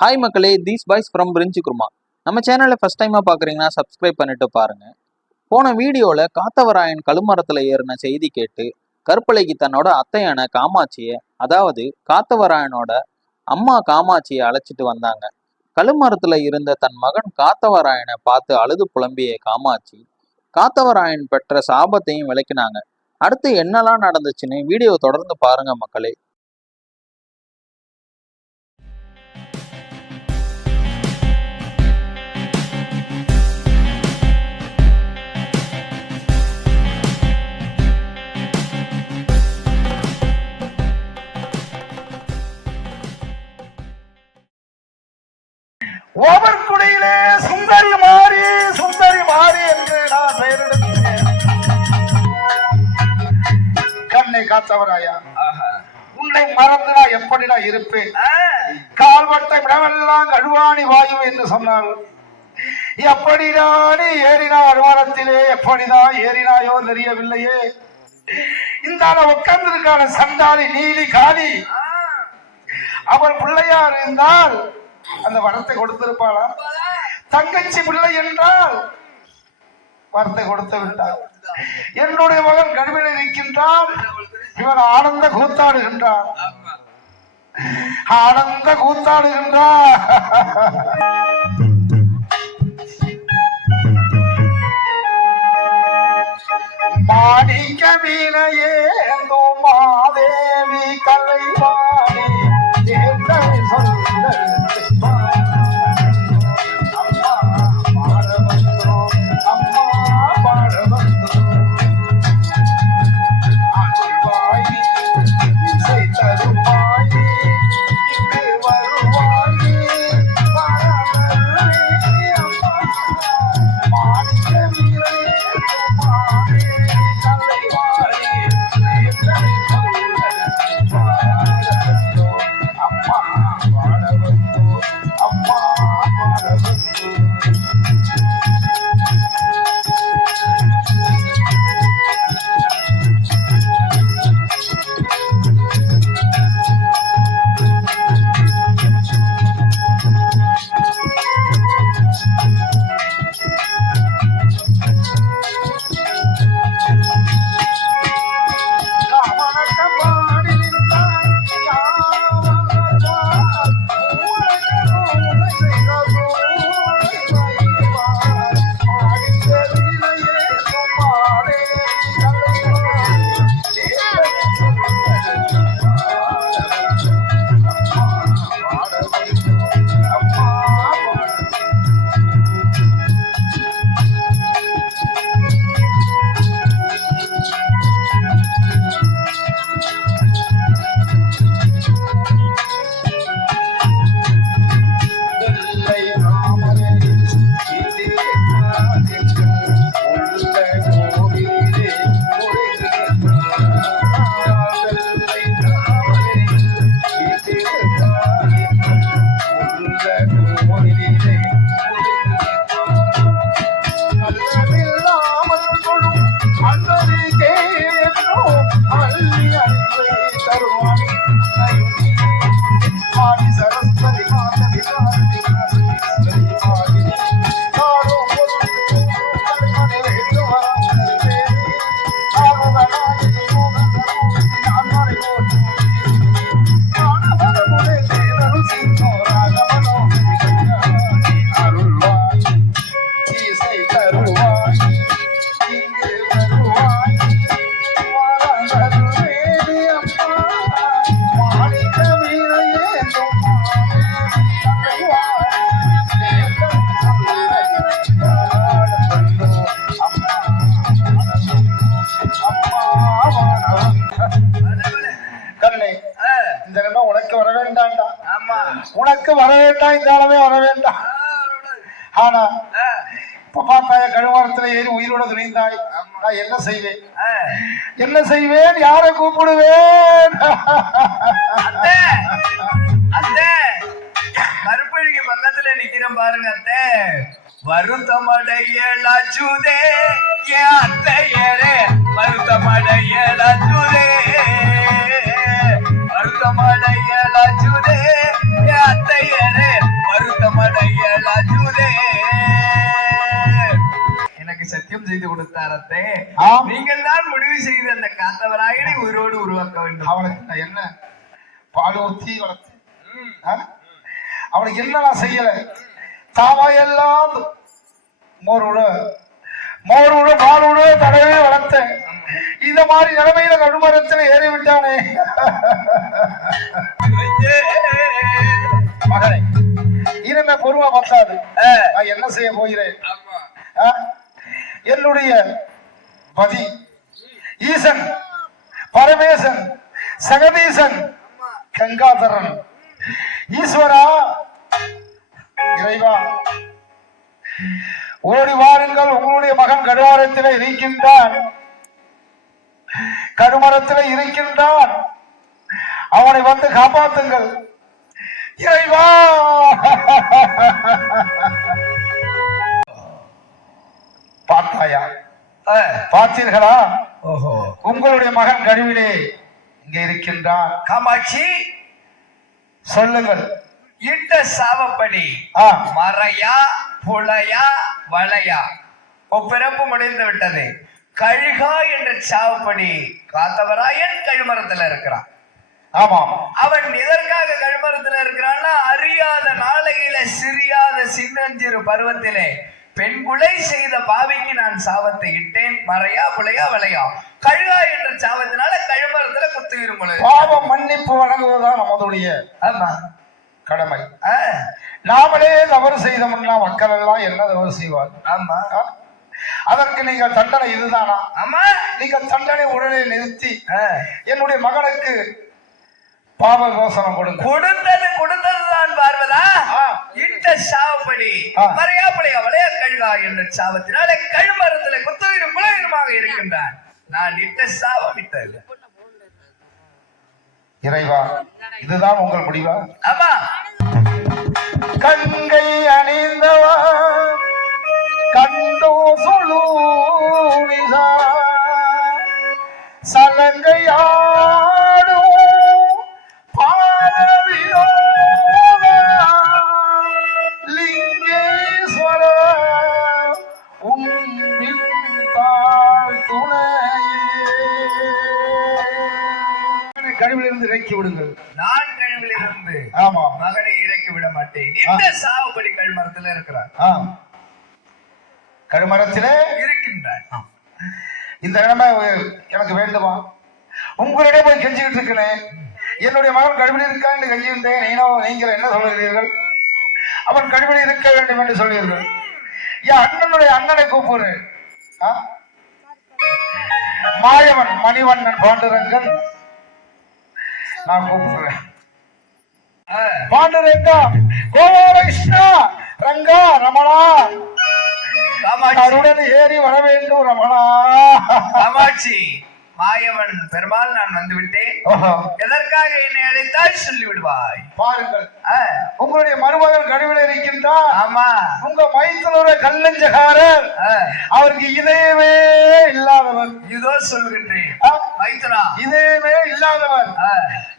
Hi மக்களே, these boys from பிரிஞ்சு குருமா. நம்ம சேனலை ஃபர்ஸ்ட் டைமாக பார்க்குறீங்கன்னா சப்ஸ்கிரைப் பண்ணிட்டு பாருங்க. போன வீடியோவில் காத்தவராயன் கழுமரத்தில் ஏறின செய்தி கேட்டு கற்பலைக்கு தன்னோட அத்தையான காமாட்சியை, அதாவது காத்தவராயனோட அம்மா காமாட்சியை அழைச்சிட்டு வந்தாங்க. கழுமரத்தில் இருந்த தன் மகன் காத்தவராயனை பார்த்து அழுது புலம்பிய காமாட்சி காத்தவராயன் பெற்ற சாபத்தையும் விளக்கினாங்க. அடுத்து என்னெல்லாம் நடந்துச்சுன்னு வீடியோ தொடர்ந்து பாருங்க மக்களே. ஓவர்குடியிலே சுந்தரி மாறி என்று நான் பெயரெடுத்தேன். கண்ணை காத்தவராயா, உன்னை மறந்து நான் எப்படிடா இருப்பேன்? கால்வட்ட விடமெல்லாம் கழுவாணி வாயு என்று சொன்னால் எப்படிதான் ஏறினா அழுவாரத்திலே எப்படிதான் ஏறினாயோ தெரியவில்லையே. இந்த உட்கார்ந்திருக்கான சண்டாளி நீலி காலி, அவள் பிள்ளையார் இருந்தால் அந்த வரத்தை கொடுத்திருப்பாளா? தங்கச்சி பிள்ளை என்றால் வரத்தை கொடுத்து விட்டார். என்னுடைய மகன் கடுமையில் இருக்கின்றான், இவன் ஆனந்த கூத்தாடுகின்றான். மாணிக்க வீணையே மாதேவி கலைவாணி சொல்ல உனக்கு வர வேண்டாம், இந்த அளவே வர வேண்டாம். ஆனா இப்ப பார்த்தாய கழுவாரத்துல ஏறி உயிரோட துணிந்தாய். நான் என்ன செய்வேன் யாரை கூப்பிடுவேன்? கருப்பழிக்கு பக்கத்துல நிக்கிறேன் பாருங்க அத்தை. வருத்தமடையலாச்சுதே என் அத்தையரே, வருத்தமடையலாச்சுதே, வருத்தமடையலாச்சுதே என் அத்தையரே, கொடுத்தார் அத்தை. ஆம். நீங்கள் தான் முடிவு செய்து அந்த காத்தவராயனை உயிரோடு உருவாக்க வேண்டும். அவளுக்கு நான் என்ன பால் ஊத்தி வளர்த்து அவனுக்கு என்ன நான் செய்யல? தாவாயெல்லாம் மோரோட பாலோட தடவை வளர்த்தேன். இந்த மாதிரி நிலைமையில கடுமரத்தில் ஏறி விட்டானே. மகனை இனிமே பொறுமை பத்தாது. நான் என்ன செய்ய போகிறேன்? என்னுடைய பதி ஈசன் பரமேசன் சகதீசன் கங்காதரன் ஈஸ்வரா இறைவா ஓடி வாருங்கள். உங்களுடைய மகன் கடுவாரத்தில் இருக்கின்றான். அவனை வந்து காப்பாத்துங்கள் இறைவா. பார்த்தாயா? பார்த்தீர்களா? ஓஹோ, உங்களுடைய மகன் கழிவிலே இங்கே இருக்கின்றான். காமாட்சி சொல்லுங்கள். இட்ட சாவப்படி மறையா புலையா வளையா பிறப்பு முடிந்து விட்டது. கழுகா என்ற சாவப்படி காத்தவராயன் கழுமரத்துல இருக்கிறான். ஆமாம். அவன் எதற்காக கழுமரத்துல இருக்கிறான்னா, அறியாத நாளையில சிறியாத சின்னஞ்சிறு பருவத்திலே பெண்குலை செய்த பாவிக்கு நான் சாபத்தை இட்டேன். மறையா புலையா வளையா கழுகா என்ற சாபத்தினால கழுமரத்துல குத்துயிரும் பொழுது பாவம் மன்னிப்பு வழங்குவதுதான் நமதுடைய ஆமா கடமை. நாமளே தவறு செய்தோம்னா மக்கள் எல்லாம் என்ன தவறு செய்வார்? ஆமா. அதற்கு நீங்கள் தண்டனை இதுதானா? ஆமா. நீங்கள் தண்டனை உடனே நிறுத்தி என்னுடைய மகனுக்கு பாவ விமோசனம் கொடுத்ததுதான் பார்வதா. இட்ட சாவப்படி மறையா புலையா வளையா கழுகா என்ற சாபத்தினாலே கழுமரத்துல குத்துயிரும் புலையுமாக இருக்கின்றான். நான் இட்ட சாபம் இட்டது. இறைவா, இதுதான் உங்கள் முடிவா? ஆமா. கங்கை அணிந்தவா கண்டோ சொல்லுனிதா சலங்கையாடும் பாலவினோதா லிங்கேஸ்வர உன்பின் தாழ் துணையே கழிவிலிருந்து இறக்கி விடுங்கள். நான் கழிவிலிருந்து ஆமா மகனை இறக்கி விட மாட்டேன். இந்த சாவுபடி கழுமரத்துல இருக்கிறான். கழுமரத்திலே இருக்கின்றான். இந்த நிலைமை எனக்கு வேண்டுமா? உங்களிடம் போய் கெஞ்சிக்கிட்டு இருக்கிறேன். என்னுடைய மகன் கழிவில் இருக்கா என்று கெஞ்சிருந்தேன். நீங்கள் என்ன சொல்லுகிறீர்கள்? அவன் கழிவில் இருக்க வேண்டும் என்று சொல்லுகிறீர்கள். என் அண்ணனுடைய அண்ணனை கூப்பிடுறேன். மாயவன் மணிவண்ணன் பாண்டுரங்கன் நான் கூப்பிடுறேன். பாண்டுரங்கா கோபாலகிருஷ்ணா ரங்கா ரமணா அருடன் ஏறி வர வேண்டும் ரமணா. காமாட்சி மாயவன் பெருமாள் நான் வந்து விட்டேன். எதற்காக என்னை அழைத்தால் சொல்லி விடுவாய். பாருங்கள், உங்களுடைய மருமகன் கழிவில் இருக்கின்றார். ஆமா. உங்க மைத்தனோட கல்லஞ்சகாரர் அவருக்கு இதயமே இல்லாதவர். இதோ சொல்கின்றேன் மைத்தனா, இதயமே இல்லாதவர்.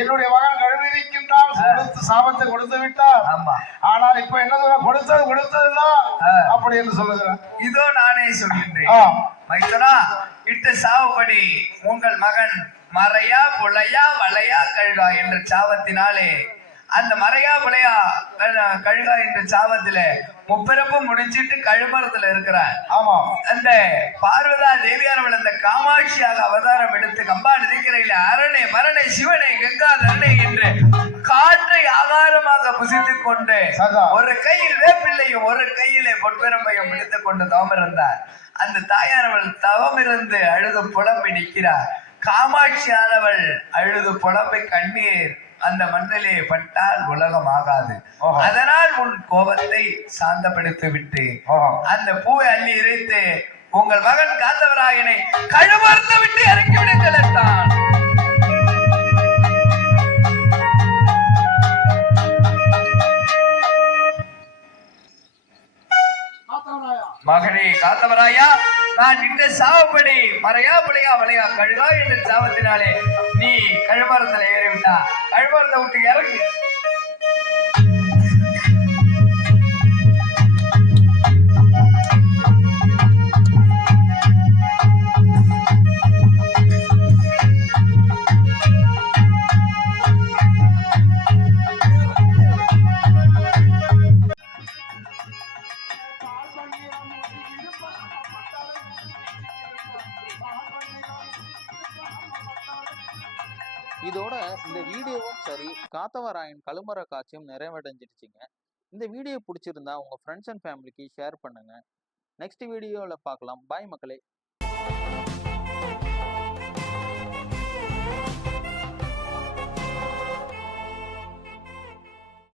என்னுடைய மகன் கழிவில் இருக்கின்றார். கொடுத்து சாபத்தை கொடுத்து விட்டார். ஆமா. ஆனால் இப்ப என்ன சொல்ற? கொடுத்ததுதான் அப்படி என்று சொல்லுகிறார். இதோ நானே சொல்கின்றேன் மைத்தனா. இட்ட சாவுபடி உங்கள் மகன் மறையா புலையா வளையா கழுகா என்ற சாபத்தினாலே அந்த மறையா புலையா கழுகா என்ற சாபத்துல முப்பிறப்பு முடிச்சிட்டு கழுமரத்துல இருக்கிறார். ஆமா. அந்த பார்வதா தேவியானவள் அந்த காமாட்சியாக அவதாரம் எடுத்து கம்பா நதிக்கரையில அரணே மரணே சிவனே கங்காதரனே என்று காற்றை ஆகாரமாக புசித்துக் கொண்டு ஒரு கையில் வேப்பிள்ளையும் ஒரு கையிலே பொற்பெரும்பையும் பிடித்துக் கொண்டு தவம் இருந்தார். அந்த தாயானவள் தவம் இருந்து அழுது புலம்பி நிற்கிறார். காமாட்சியானவள் அழுது புலம்பை கண்ணீர் அந்த மண்ணிலே பட்டால் உலகம் ஆகாது. அதனால் உன் கோபத்தை சாந்தப்படுத்தி விட்டு அந்த பூவை அள்ளி இறைத்து உங்கள் மகன் காத்தவராயனை கழுமர்ந்து விட்டு இறக்கி விடுங்கள் என்றான். மகனே காத்தவராயா, நான் இந்த சாவப்படி மறையா புலையா வளையா கழுகா என்ற சாவத்தினாலே நீ கழுமரத்துல ஏறிவிட்டா. கழுமரத்தை விட்டு இறங்கு. இதோட இந்த வீடியோவும் சரி, காத்தவராயன் கழுமர காட்சியும் நிறைவடைஞ்சிருச்சுங்க. இந்த வீடியோ பிடிச்சிருந்தா உங்க ஃப்ரெண்ட்ஸ் அண்ட் ஃபேமிலிக்கு ஷேர் பண்ணுங்க. நெக்ஸ்ட் வீடியோவில் பார்க்கலாம். பாய் மக்களே.